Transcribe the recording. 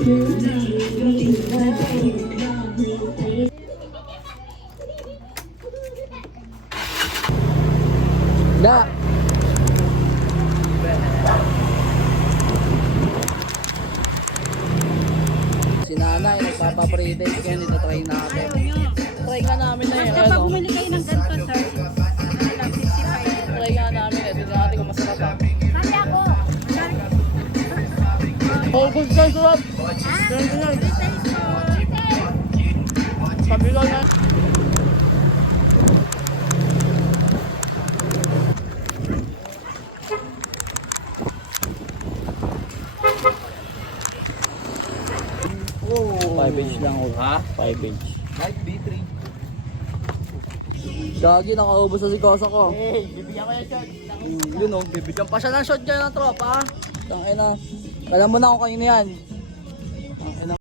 Da. Si nanay nagpapa-pre-date kaya nito try natin. Try nga namin na yun. Kapag bumili kayo ng ganito, sir, 55. Try nga namin eh. Tignan natin kung masarap ha. Sali ako. Oh, good guys, sarap. Sabi lang yan. Oh. 5 inch lang oh. Ha? 5 inch. Like B3. Gagi, nakaubos na si Kosa ko. Hey, bibigyan ko yung shot. Yun oh, bibigyan pa siya ng shot dyan ng tropa. Tangina. Alam mo na kung kanino yan.